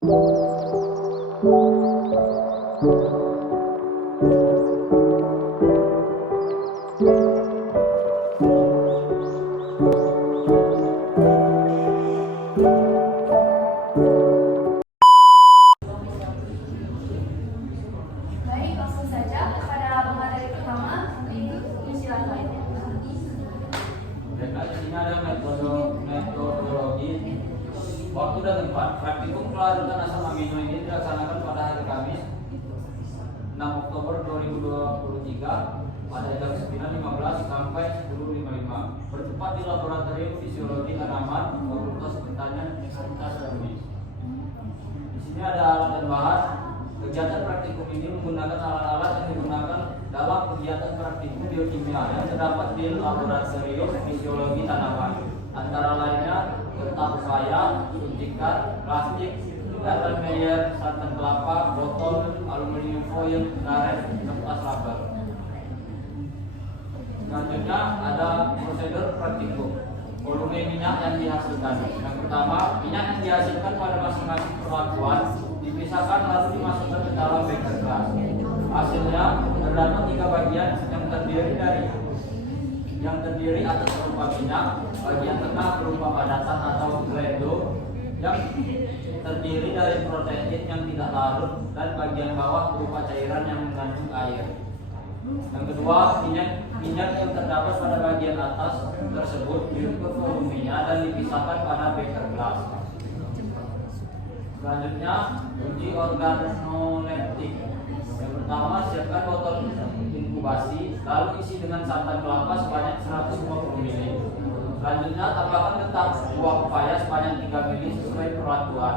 Baik, langsung saja kepada materi pertama, silakan. Di sini ada metodologi waktu dan tempat. Praktikum pelarutan asam amino ini dilaksanakan pada hari Kamis 6 Oktober 2023 pada jam 9.15 sampai 10.55 bertempat di Laboratorium Fisiologi Tanaman Fakultas Pertanian Universitas Unis. Di sini ada alat dan bahan. Kegiatan praktikum ini menggunakan alat-alat yang digunakan dalam kegiatan praktikum biokimia yang terdapat di Laboratorium Fisiologi Tanaman, antara lainnya kertas upaya, suntikan, plastik, ikatan media, santan kelapa, botol, aluminium foil, karet, kertas rubber. Selanjutnya ada prosedur praktikum. Volume minyak yang dihasilkan. Yang pertama, minyak yang dihasilkan pada masing-masing perlakuan dipisahkan lalu dimasukkan ke dalam beker gelas. Hasilnya terdapat 3 bagian yang terdiri atas berupa minyak, bagian tengah berupa padatan atau blendo yang terdiri dari protein yang tidak larut, dan bagian bawah berupa cairan yang mengandung air. Yang kedua, minyak yang terdapat pada bagian atas tersebut diukur volumenya dan dipisahkan pada beker gelas. Selanjutnya, uji organoleptik. Yang pertama, siapkan botol inkubasi, lalu isi dengan santan kelapa sebanyak 150 ml. Selanjutnya, tambahkan ketan buah pepaya sebanyak 3 ml sesuai peraturan.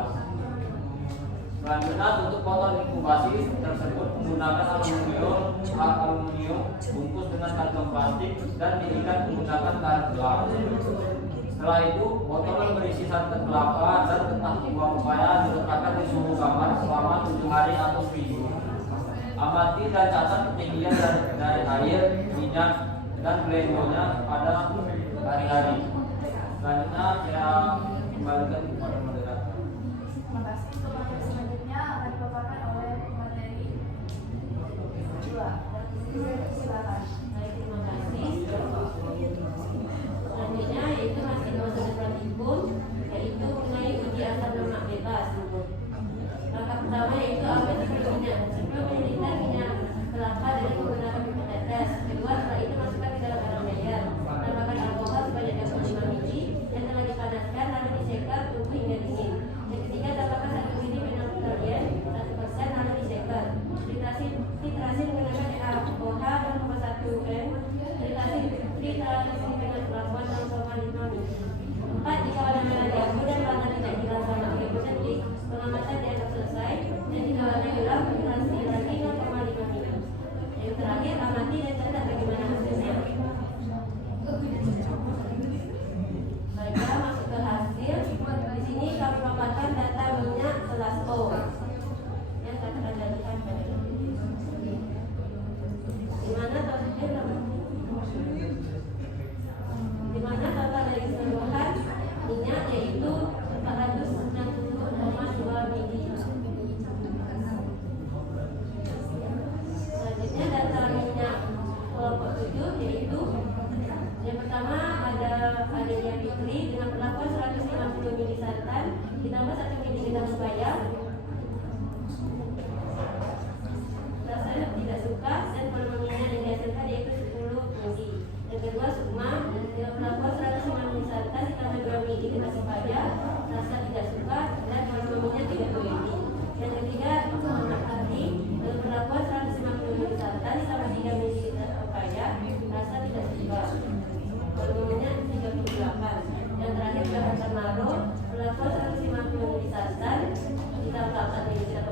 Selanjutnya, tutup botol inkubasi tersebut menggunakan aluminium bungkus dengan kantong plastik dan diikat menggunakan karet gelas. Setelah itu, botol yang berisi santan kelapa dan ketan buah pepaya diletakkan di suhu kamar selama 7 hari atau seminggu. Amati dan catat ketinggian dari air, minyak, dan blendonya pada hari-hari. Selanjutnya, saya kembalikan kepada moderator. Terima kasih. Untuk materi selanjutnya akan dipaparkan oleh materi 2. Silakan. Baik, terima kasih. Selanjutnya yaitu masih metode praktikum, yaitu mengenai uji asam lemak bebas. Langkah pertama yaitu apa itu minyak. Sebelum menyediakan minyak kelapa dari menggunakan pipet tetes. Kedua, setelah itu masukkan ke dalam aromayer. Tambahkan alkohol sebanyak 25 biji yang telah dipanaskan lalu disegar tunggu hingga dingin. Yang ketiga, tambahkan 1 ml penanggulangan 1% lalu disegar. Filtrasi menggunakan AOH 0,1 gram. Filtrasi dengan perlakuan 0,5 ml. 4. Jika warna merah diaku dan warna tidak hilang sama 30 cm, pengamatan dianggap selesai. Dan jika warna hilang, filtrasi lagi 0,5 ml. Yang terakhir, amati dan catat bagaimana hasilnya. Baiklah, masuk ke hasil. Di sini kami paparkan data minyak kelas O yang akan dikendalikan pada di mana total dari keseluruhan minyak yaitu 460,2 mili. Selanjutnya data minyak kelompok 7 yaitu yang pertama ada Adelia Fitri dengan perlakuan 150 mili santan ditambah 1 mili gedang upaya. Rasanya tidak suka dan volume minyak yang dihasilkan yaitu 10 mili. Yang kedua, Sukma dengan perlakuan 105 mili santan ditambah 2 mili gedang upaya, rasa tidak suka dan volume minyak 30 mili. Yang ketiga, Muhammad Ardi dengan perlakuan 150 mili santan ditambah 3 mili gedang upaya, rasa tidak suka, volume minyak 38. Yang terakhir, Bahan Termaro perlakuan 150 mili santan ditambah 4 mili gedang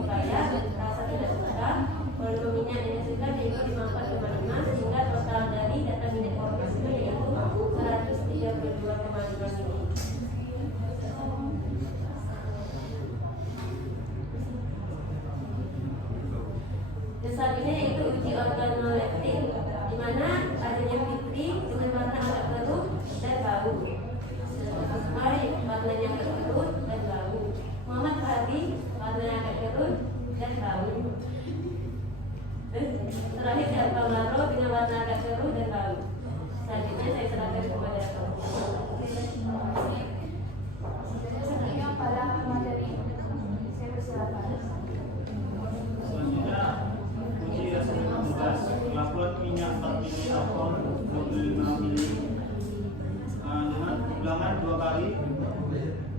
upaya, rasa tidak suka, volume minyak yang dihasilkan yaitu 54,5 sehingga total dari data minyak korpus itu yaitu 132,5 mili. Dan selanjutnya yaitu uji organoleptik, di mana adanya Fitri dengan warna agak keruh dan bau. Mari warnanya keruh dan bau. Muhammad dan raung. Terakhir jangkau laro dengan warna agak keruh dan raung. Selanjutnya saya serahkan kepada Selanjutnya pada materi, saya persilakan. Selanjutnya uji asesmen tugas pelakuan minyak 4 mili alkohol 25 mili dengan ulangan 2 kali,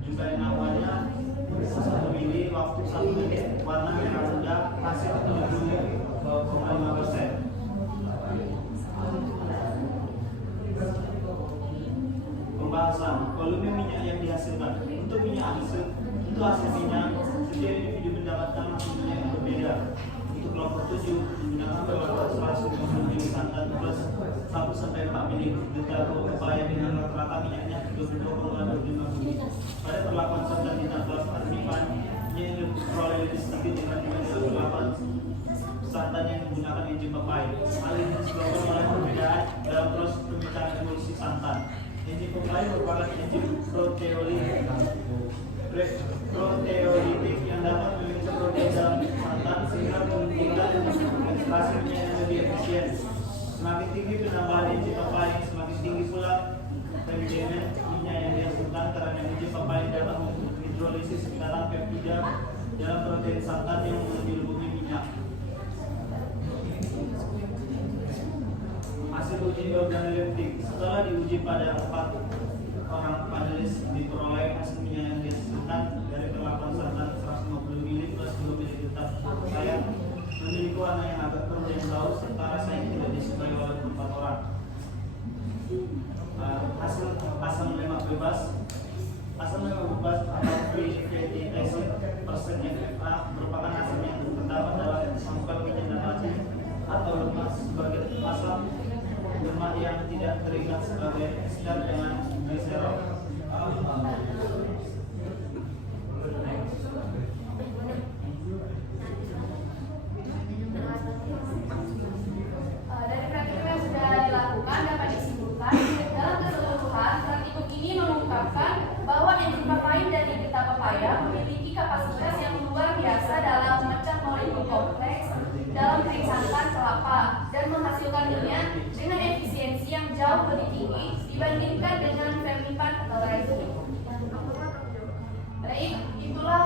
juga namanya 1 mili, waktu 1 menit, warna merah muda, hasil 70,5%. Pembahasan volume minyak yang dihasilkan. Untuk hasil minyak, setiap individu mendapatkan minyak yang berbeda. Untuk kelompok 7 menggunakan perlakuan 150 mili santan plus 1-4 mili berlaku upaya dengan rata-rata minyaknya 22,25 mili. Pada perlakuan santan ditambah penerimaan yang diperoleh lebih sedikit dibandingkan dengan perlakuan santan yang menggunakan enzim papai. Hal ini disebabkan oleh perbedaan dalam proses pemecahan emulsi santan. Enzim papai merupakan enzim proteolitik yang dapat memecah protein dalam santan sehingga memungkinkan ekstraksi minyak yang lebih efisien. Semakin tinggi penambahan enzim papai, semakin tinggi pula rendemen minyak yang dihasilkan karena enzim papai dapat menghidrolisis dalam peptida dalam protein santan yang dilumuri minyak. Hasil uji organoleptik setelah diuji pada 4 orang panelis diperoleh hasil minyak yang dihasilkan dari perlakuan santan 150 ml plus 2 ml tetap saya memiliki warna yang agak keruh dan bau serta rasa yang tidak disukai oleh 4 orang. Hasil asam lemak bebas atau free fatty acid persen FFA merupakan asam yang terdapat dalam sampel minyak nabati atau lemak sebagai asam lemak yang tidak terikat sebagai ester dengan gliserol. Dari praktik yang sudah dilakukan dapat disimpulkan dalam keseluruhan praktikum ini mengungkapkan bahwa enzim papain dari getah papaya memiliki kapasitas yang luar biasa dalam memecah molekul kompleks dalam kering santan kelapa dan menghasilkan minyak dengan efisiensi yang jauh lebih tinggi dibandingkan dengan fermentan atau resin. Baik, itulah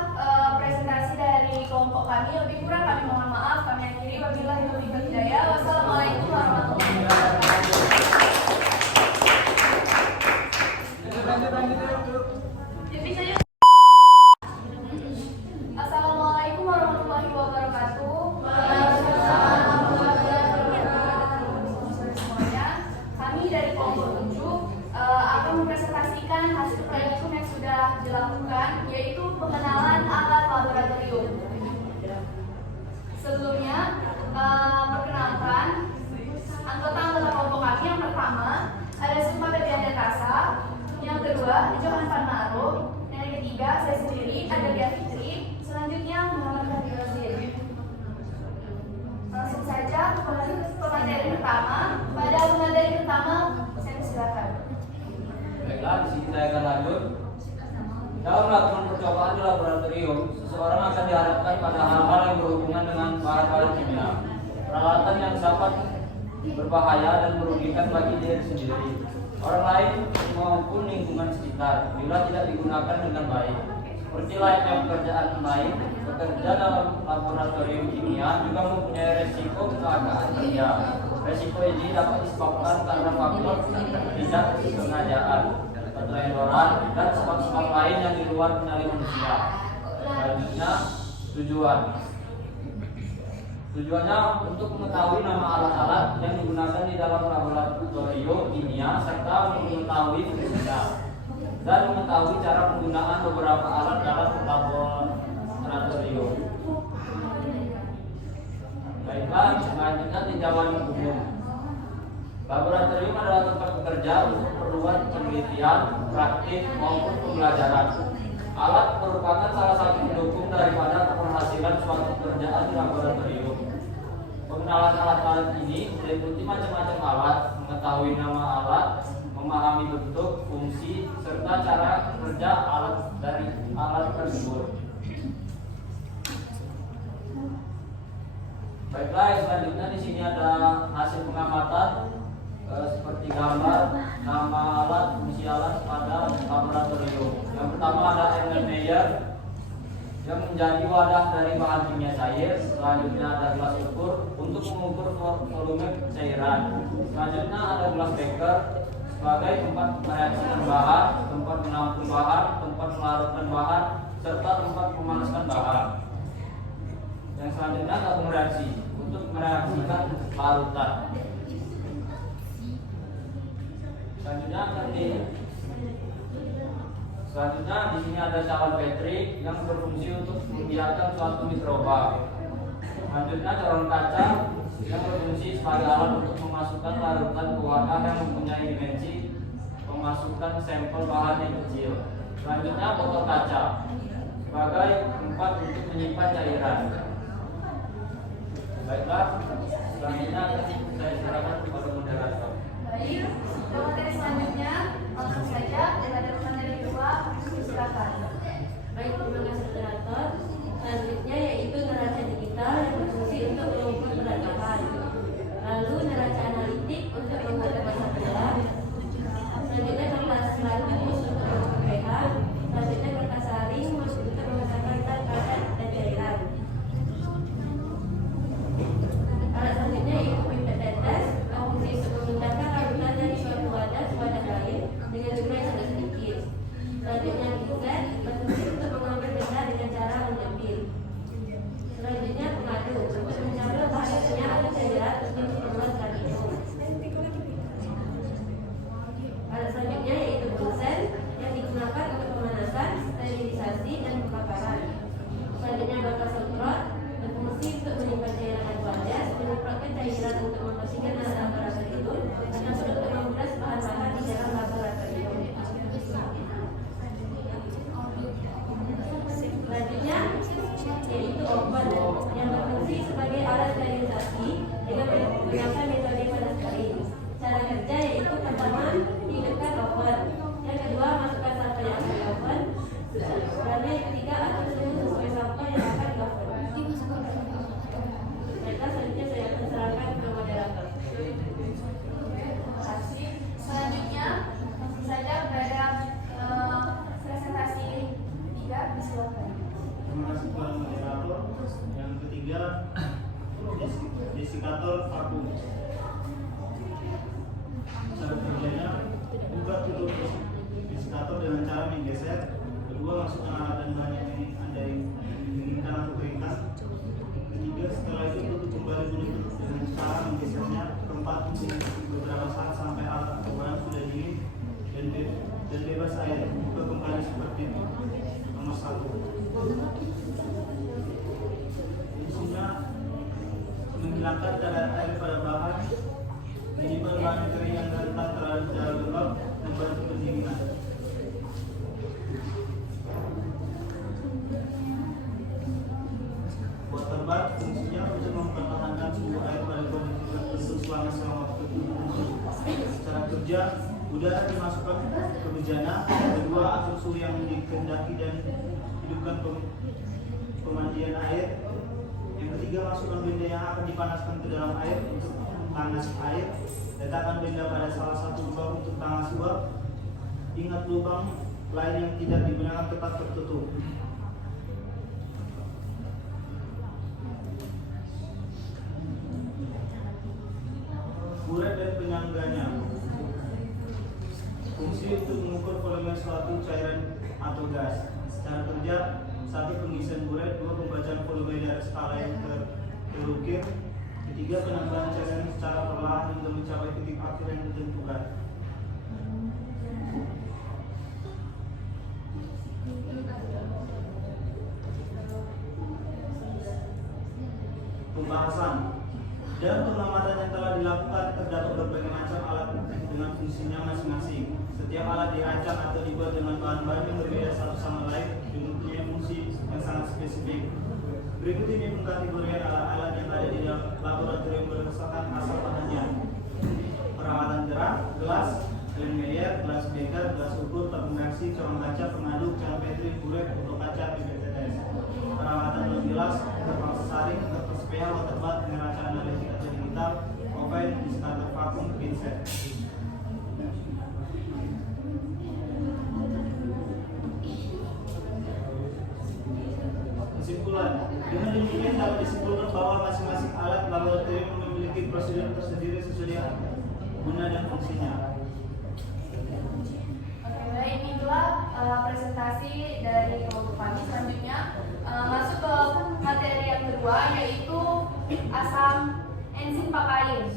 presentasi dari kelompok kami. Lebih kurang kami mohon maaf. Kami akhiri wabillahi taufiq wal hidayah. Wassalamualaikum warahmatullahi wabarakatuh. Assalamualaikum warahmatullahi wabarakatuh. Semuanya, kami dari kelompok 7 akan mempresentasikan hasil praktikum yang sudah dilakukan, yaitu pengenalan alat laboratorium. Sebelumnya, perkenalkan anggota-anggota kelompok kami. Yang pertama ada Sukma Febriana Kasa, yang kedua Johan Farnaro, yang ketiga saya sendiri ada Dia Fitri, selanjutnya Muhammad Fadil Razir. Langsung saja ke materi pertama. Pada materi pertama saya silakan. Baiklah, di sini saya akan lanjut. Dalam melakukan percobaan di laboratorium, seseorang akan diharapkan pada hal-hal yang berhubungan dengan bahan-bahan kimia, peralatan yang dapat berbahaya dan merugikan bagi diri sendiri, orang lain maupun lingkungan sekitar bila tidak digunakan dengan baik. Seperti layaknya pekerjaan lain, bekerja dalam laboratorium kimia juga mempunyai resiko kecelakaan kerja. Resiko ini dapat disebabkan karena faktor tidak kesengajaan, ketelendoran, dan sebab-sebab lain yang di luar kendali manusia. Selanjutnya, tujuannya untuk mengetahui nama alat-alat yang digunakan di dalam laboratorium kimia serta mengetahui fungsinya dan mengetahui cara penggunaan beberapa alat dalam laboratorium. Baiklah, selanjutnya tinjauan umum. Laboratorium adalah tempat bekerja untuk keperluan penelitian, praktik maupun pembelajaran. Alat merupakan salah satu pendukung daripada keberhasilan suatu pekerjaan di laboratorium. Pengenalan alat-alat ini meliputi macam-macam alat, mengetahui nama alat, memahami bentuk, fungsi, serta cara kerja alat dari alat tersebut. Baiklah, selanjutnya di sini ada hasil pengamatan seperti gambar, nama alat, fungsi alat pada laboratorium. Yang pertama ada Erlenmeyer yang menjadi wadah dari bahan kimia cair. Selanjutnya ada gelas ukur untuk mengukur volume cairan. Selanjutnya ada gelas beker sebagai tempat mereaksikan bahan, tempat menampung bahan, tempat melarutkan bahan, serta tempat memanaskan bahan. Yang selanjutnya tabung reaksi untuk mereaksikan larutan. Selanjutnya di sini ada cawan Petri yang berfungsi untuk membiarkan suatu mikroba. Selanjutnya corong kaca yang berfungsi sebagai alat untuk memasukkan larutan ke wadah yang mempunyai dimensi memasukkan sampel bahan yang kecil. Selanjutnya botol kaca sebagai tempat untuk menyimpan cairan. Baiklah, selanjutnya saya serahkan kepada moderator. Baik, untuk materi selanjutnya langsung saja kepada materi kedua, silakan. Baik, terima kasih moderator. Selanjutnya yaitu neraca digital yang berfungsi untuk mengukur berat bahan. Lalu neraca analitik untuk mengukur massa gerak. Selanjutnya kertas batu untuk mengukur pH. Selanjutnya kertas saring untuk memetakan zat padat dan cairan. Alat selanjutnya yaitu pipet tetes yang berfungsi untuk memindahkan larutan dari suatu wadah ke wadah lain dengan jumlah yang sangat sedikit. Selanjutnya pinset berfungsi untuk mengambil benda dengan cara menjepit. Selanjutnya pengadu untuk mencapai bahayanya ada cairan untuk keperluan tradisi. Alat selanjutnya yaitu bunsen yang digunakan untuk pemanasan, sterilisasi, dan pembakaran. Selanjutnya bakal semprot berfungsi untuk menyimpan cairan aqueous, menyemprotkan cairan untuk membersihkan alat laboratorium, ataupun untuk memberas bahan-bahan di dalam laboratorium. Selanjutnya yaitu oven yang berfungsi sebagai alat sterilisasi dengan menggunakan metode panas kering. Cara kerja yaitu pertama hidupkan oven, yang kedua masukkan sampah yang akan di oven, dan yang ketiga atur suhu sesuai sampah yang akan di oven. Baiklah, selanjutnya saya akan serahkan ke moderator. Terima kasih. Selanjutnya langsung saja kepada presentasi 3, silakan. Terima kasih kepada moderator. Yang ketiga, desikator vakum. Cara kerjanya, buka tutup desikator dengan cara menggeser. Kedua, masukkan alat dan bahan yang Anda inginkan atau keringkan. Ketiga, setelah itu tutup kembali menutup dengan cara menggesernya. Keempat, beberapa saat sampai alat atau barang sudah dingin dan bebas air. Buka kembali seperti itu. Nomor 1. Fungsinya menghilangkan kadar air pada bahan, menyimpan bahan kering yang rentan terhadap cara lembab, dan membantu pendinginan. Water bath fungsinya untuk mempertahankan suhu air pada kondisi tertentu selama waktu tertentu. Cara kerja, udara dimasukkan ke bejana. Kedua, atur suhu yang dikehendaki dan hidupkan pemandian air. Yang ketiga, masukkan benda yang akan dipanaskan ke dalam air untuk panas air. Letakkan benda pada salah satu lubang untuk panas uap. Ingat, lubang lain yang tidak digunakan tetap tertutup. Buret dan penyangganya. Fungsi untuk mengukur volume suatu cairan atau gas. Cara kerja, 1. Pengisian buret, 2. Pembacaan volume dari skala yang terukir, 3. Penambahan cairan secara perlahan hingga mencapai titik akhir yang ditentukan. Pembahasan. Dalam pengamatan yang telah dilakukan terdapat berbagai macam alat dengan fungsinya masing-masing. Setiap alat dirancang atau dibuat dengan bahan-bahan yang berbeda satu sama lain dan mempunyai fungsi yang sangat spesifik. Berikut ini pengkategorian alat-alat yang ada di dalam laboratorium berdasarkan asal bahannya. Perawatan gerak, gelas, Erlenmeyer, gelas beker, gelas ukur, tabung reaksi, corong kaca, pengaduk, cawan Petri, buret, botol kaca, pipet tetes. Perawatan gelas, kertas saring, kertas pH, water bath, neraca serta profil di starter vakum pinset. Kesimpulan, dengan demikian dapat disimpulkan bahwa masing-masing alat laboratorium memiliki prosedur tersendiri sesuai dengan guna dan fungsinya. Oke, baik, itulah presentasi dari kelompok kami. Selanjutnya masuk ke materi yang kedua, yaitu asam enzim papain.